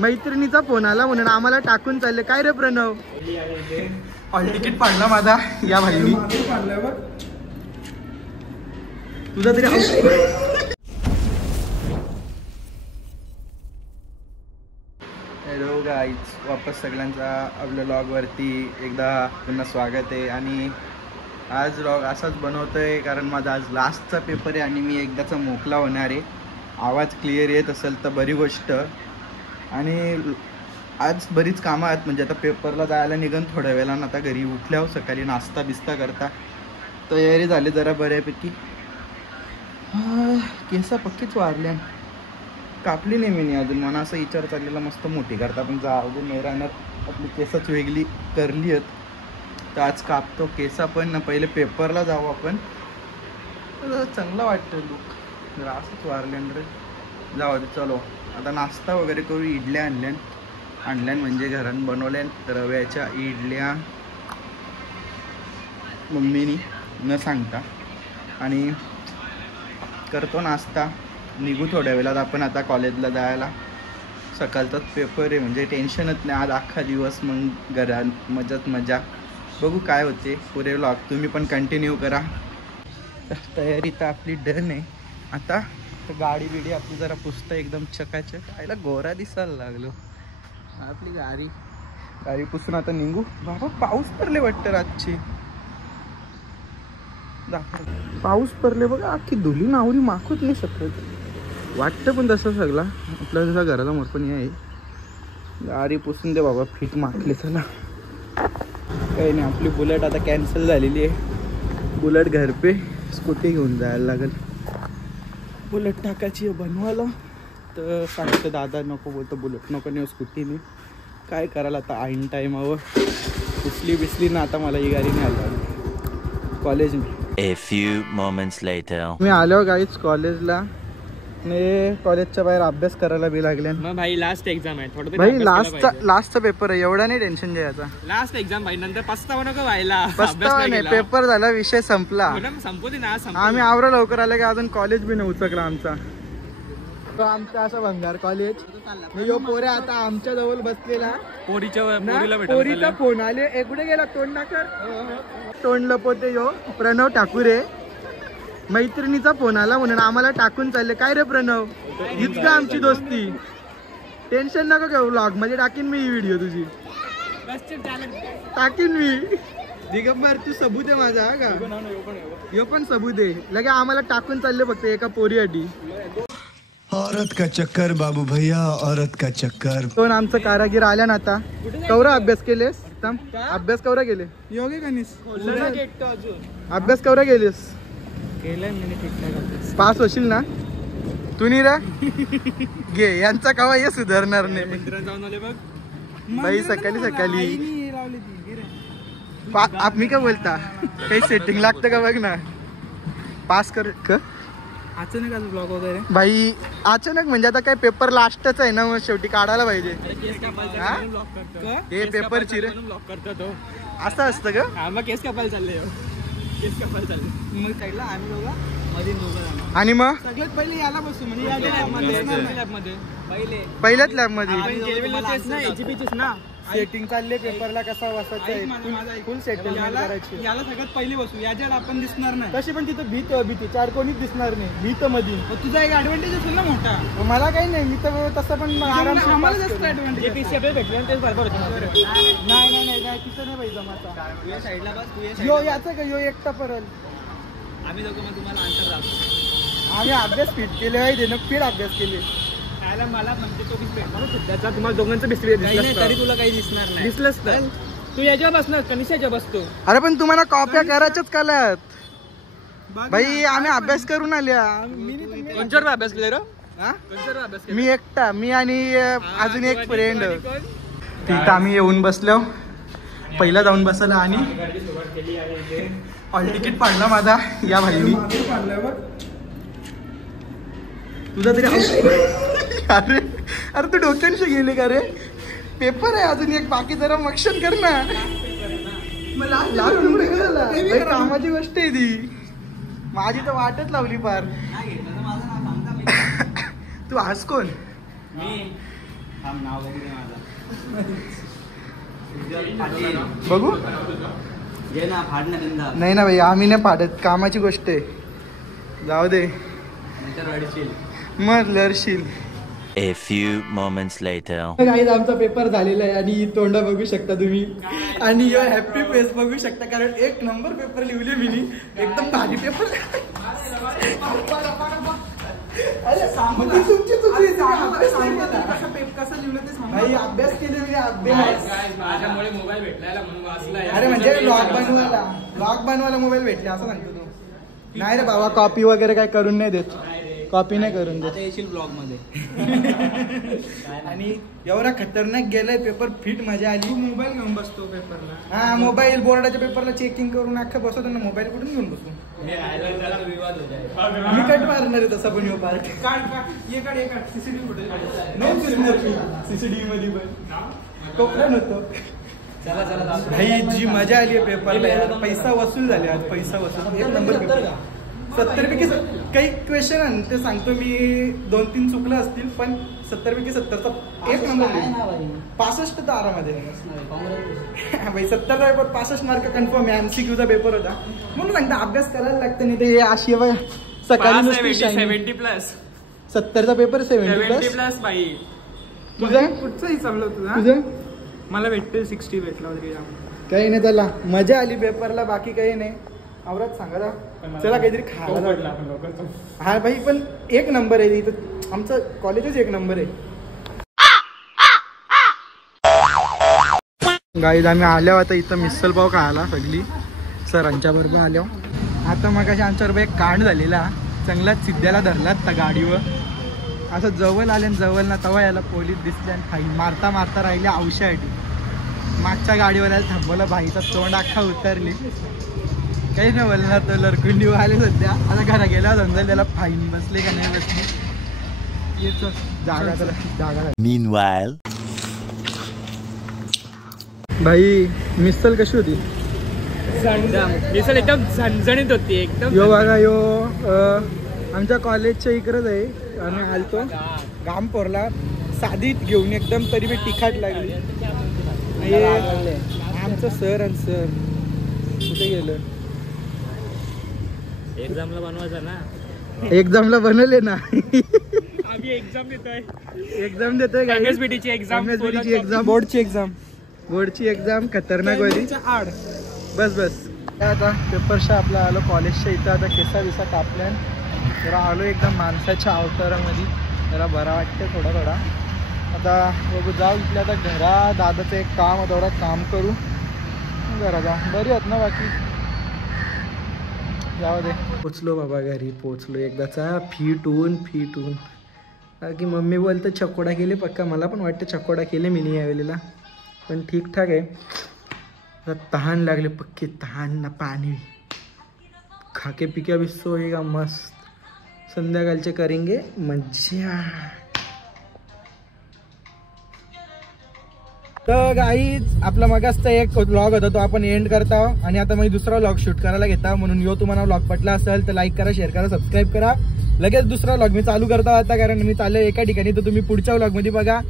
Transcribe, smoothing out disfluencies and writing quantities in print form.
मैत्रिणीचा फोन आला म्हणून आम्हाला टाकून चालले. काय रे प्रणव? हॉल तिकीट पाडला माझा या भाईनी. तुझा तरी हॅलो गाईज, वापस सगळ्यांचा आपल्या व्लॉगवरती एकदा पुन्हा स्वागत आहे. आणि आज व्लॉग असाच बनवतोय कारण माझा आज लास्टचा पेपर आहे आणि मी एकदाचा मोकला होणार आहे. आवाज क्लिअर येत असेल तर बरी गोष्ट. आणि आज बरीच कामं आहेत, म्हणजे आता पेपरला जायला निघन थोड्या वेळानं. आता घरी उठल्यावर सकाळी नाश्ता बिस्ता करता तयारी झाली जरा बऱ्यापैकी. केसा पक्कीच वारल्या, कापली नाही मी अजून. मला असं विचार चाललेला मस्त मोठी करता, पण जाऊ दे नाही राहणार. आपली केसच वेगळी करली आहेत तर आज कापतो केसा. पण पहिले पेपरला जाऊ आपण, चांगलं वाटतं लुक. जरा असंच वारल्यान रे. जाऊ दे चलो. आता नाश्ता वगैरे करू. इडल्या आणल्यान म्हणजे घरात बनवल्या रव्याच्या इडल्या मम्मीनी न सांगता. आणि करतो नाश्ता, निघू थोड्या वेळात आपण आता कॉलेजला जायला. सकाळचाच पेपर आहे म्हणजे टेन्शनच नाही आज अख्खा दिवस. मग घरात मजाच मजा. बघू काय होते. पुरे व्लॉग तुम्ही पण कंटिन्यू करा. तयारी तर आपली डन आहे. आता तर गाडी बिडी आपली जरा पुसतं एकदम चकाचक. आईला गोरा दिसायला लागलो. आपली गाडी पुसून आता निघू. बाबा पाऊस पडले वाटतं रातची. पाऊस पडले बघा. अख्खी धुली नावरी माखूच नाही शकत वाटतं. पण तसं सगळा आपल्या जसा घराला मोरपणी आहे. गाडी पुसून दे बाबा. फिट माखले. चला काही नाही. आपली बुलेट आता कॅन्सल झालेली आहे. बुलेट घर पे स्कूटी घेऊन जायला लागेल. बुलेट टाकायची आहे बनवायला. तर सांगतं दादा नको, बोलतो बुलेट नको नेऊ स्कूटीने. काय करायला आता ऐन टाईमावर पुसली बिसली ना. आता मला ही गाडी नाही आली कॉलेज में. A few moments later. मी आलो गाईच कॉलेजला. कॉलेजच्या बाहेर अभ्यास करायला बी लागले. भाई लास्ट एक्झाम आहे थोडं भाई. लास्टचा पेपर आहे. एवढा नाही टेन्शन घ्यायचा. लास्ट एक्झाम भाई. नंतर पस्तावा नको व्हायला. पस्तावा नाही. पेपर झाला, विषय संपला. संपू दे ना. आम्ही आवरा लवकर आले की अजून कॉलेज बी नाही उचकला आमचा. आमचा असं भंगार कॉलेज. यो पोरे आता आमच्या जवळ बसलेला. पोरीचा फोन आले. कुठे गेला तोंड टाकर. तोंड लपवते यो प्रणव ठाकूरे. मैत्रिणीचा फोन आला म्हणून आम्हाला टाकून चालले. काय रे प्रणव? हीच का आमची दोस्ती? टेन्शन नको घेऊ. व्लॉग मध्ये टाकीन मी ही व्हिडिओ तुझी. टाकीन मी. दिगंबर तू सबूत आहे माझा का? यो पण सबूत आहे. लगे आम्हाला टाकून चालले फक्त एका पोरीसाठी. औरत का चक्कर बाबू भैया, औरत का चक्कर. दोन आमचं कारागीर आल्या ना. आता कवरा अभ्यास केलेस? अभ्यास कवरा गेले? योगे कनीस अभ्यास कवरा गेलेस? पास होशील ना तू? नाही रा घे. यांचा कवा हे सुधारणार नाही बाई. सकाळी मी काय बोलता काही सेटिंग लागतं का बघ ना. पास कर का अचानक आज ब्लॉग वगैरे भाई. अचानक म्हणजे आता काय पेपर लास्टच आहे ना, मग शेवटी काढायला पाहिजे. हे पेपर चिरे असं असतं का? मग केस कापायला चालले. मग साईडला आम्ही दोघं मध्ये दोघं. आणि मग सगळ्यात पहिले याला बसू म्हणजे लॅबमध्ये पहिल्याच लॅब मध्ये ना सेटिंग चालले. पेपरला कसा बसायचं फुल सेटिंग करायची. याला सगळ्यात पहिले बसू. याच्यात आपण दिसणार नाही. तशी पण तिथं भीती चार कोणीच दिसणार नाही. भीत मध्ये तुझा एक ऍडव्हान्टेज असेल ना मोठा. मला काही नाही. मी तर तसं पण आराम. आम्हाला जास्त ऍडव्हान्टेज भेटलं तेच बरोबर. नाही तिथं नाही पाहिजे माझा. साईडला बस. यो याचं का यो एकटा परल. आम्ही दोघं मग तुम्हाला अंतर दाखवू. आम्ही अभ्यास फिट केले आहे. फिट अभ्यास केले. मला म्हणजे तो त्याचा तुम्हाला दोघांचं तरी तुला काही दिसणार नाही. दिसलंच तर तू याच्या बसणार कनिष्ठाच्या बसतो. अरे पण तुम्हाला कॉप्या करायच्याच काल्यात भाई. आम्ही अभ्यास करून आल्या. कोणच्यावर अभ्यास केला रे? मी एकटा. मी आणि अजून एक फ्रेंड. तिथं आम्ही येऊन बसलो. पहिला जाऊन बसला आणि हॉल तिकीट पाडला माझा या भाईनी. तुझा तरी अरे तू डोक्यांशी गेले का रे? पेपर आहे अजून एक बाकी. जरा मक्षण कर ना. कामाची गोष्ट आहे ती. माझी तर वाटच लावली फार. तू आज कोण? नाव बघू दे माझा. बघू घे ना, फाड ना धंदा. नाही ना भाई, आम्ही नाही पाडत, कामाची गोष्ट आहे. जाऊ दे, नंतर अडशील. मग लढशील. A few moments later. Guys आमचा पेपर झालेला आहे आणि ही तोंड बघू शकता तुम्ही आणि हॅपी फेस बघू शकता, कारण 1 नंबर पेपर लिहिले मी. एकदम भारी पेपर. अभ्यास केले मी, अभ्यास. माझ्यामुळे मोबाईल भेटला म्हणून वाचलाय. अरे म्हणजे ब्लॉग बनवायला मोबाईल भेटले असं सांगतो तू. नाही रे बाबा, कॉपी वगैरे काय करून नाही देत, कॉपी नाही करून देत. येशील ब्लॉग मध्ये. आणि एवढा खतरनाक गेलाय पेपर, फिट मजा आली. मोबाईल घेऊन बसतो पेपरला. हा, मोबाईल बोर्डाच्या पेपरला चेकिंग करून अख्खा बसवतो ना, मोबाईल कुठून घेऊन बसू. विवाद होत मी कट मारणार आहे तसा पण पार्ट. सीसीटीव्ही मध्ये पण कोकणात होतो. भाई जी मजा आली आहे पेपरला यार. पैसा वसूल झाले आज, पैसा वसूल. 1 नंबर पेपर. 70 पैकी काही क्वेश्चन ते सांगतो मी, 2-3 चुकलं असतील, पण 70 पैकी 70चा 1 नंबर. 65 तर आरामध्ये भाई. 70 पेपर 65 मार्क कन्फर्म आहे. MCQचा पेपर होता म्हणून सांगता, अभ्यास करायला लागतं. नाही ते अशी बघा सकाळी 70+. 70चा पेपर 70+. बाई तुझा कुठचं हिसाबलं तुझा? तुझं मला भेटते 60 भेटला वगैरे. काही नाही, चला मजा आली पेपरला, बाकी काही नाही. आवरात सांगा ना, चला काहीतरी खायला. हा भाई, पण 1 नंबर आहे इथं, आमचं कॉलेजच 1 नंबर आहे. गाईज आम्ही आल्या आता इथं मिसल पाव खायला सगळी सरांच्या बरोबर आल्या. आता मग अशा आमच्याबरोबर एक कांड झालेला, चांगलाच सिद्ध्याला धरलात त्या गाडीवर. असं जवळ आले आणि जवळ ना, तवा याला पोलीस दिसले आणि फाईन मारता मारता राहिले औषधी. मागच्या गाडीवाल्याला थांबवलं, भाईचा तोंड अख्खा उतरली. काही नाही बोलणार, तो लरकुंडी आले सध्या. आता घरा गेला समजा त्याला फाईन बसले का नाही बसले. जागा. Meanwhile. भाई मिसल कशी होती? मिसल एकदम झणझणीत होती एकदम. यो बघा, यो आमच्या कॉलेजच्या इकडेच आहे. आम्ही आलतो गामपोरला साधीत घेऊन एकदम, तरी मी तिखट लागली. आमचं सर आणि सर कुठे गेलं? एक्झामला बनवायचा ना. एक्झामला बनवले ना. आम्ही एक्झाम देतोय. एक्झाम देतोय का? MSBT एक्झाम, बोर्डची एक्झाम खतरनाक होती. बस आता पेपरच्या आपला आलो कॉलेजच्या इथं. आता केसा बिसा कापल्या, जरा आलो एकदम माणसाच्या अवतारामध्ये. जरा बरा वाटतं थोडा. आता बघू, जाऊ इथल्या आता घरा. दादाचं एक काम होतं, तेवढा काम करू जरा. जा बरी आहेत ना बाकी? जाऊ दे. पोचलो बाबा, घरी पोचलो एकदाचा. फिट होऊन की मम्मी बोलतं चकोडा केले पक्का. मला पण वाटतं चकोडा केले मी नाही यावेळेला, पण ठीकठाक आहे. तहान लागले पक्की, तहान ना पाणी. खाके पिके भी सोएगा मस्त. संध्याकाळचे करेंगे मज्जा. तर गाईज आपला मगाचचा एक व्लॉग होता तो आपण एंड करता, आणि आता मी दुसरा व्लॉग शूट करायला घेता. म्हणून यो तुम्हाला व्लॉग पटला असेल तर लाईक करा, शेअर करा, सबस्क्राईब करा. लगेच दुसरा व्लॉग मी चालू करता आता, कारण मी चाललो एका ठिकाणी. तर तुम्ही पुढच्या व्लॉगमध्ये बघा.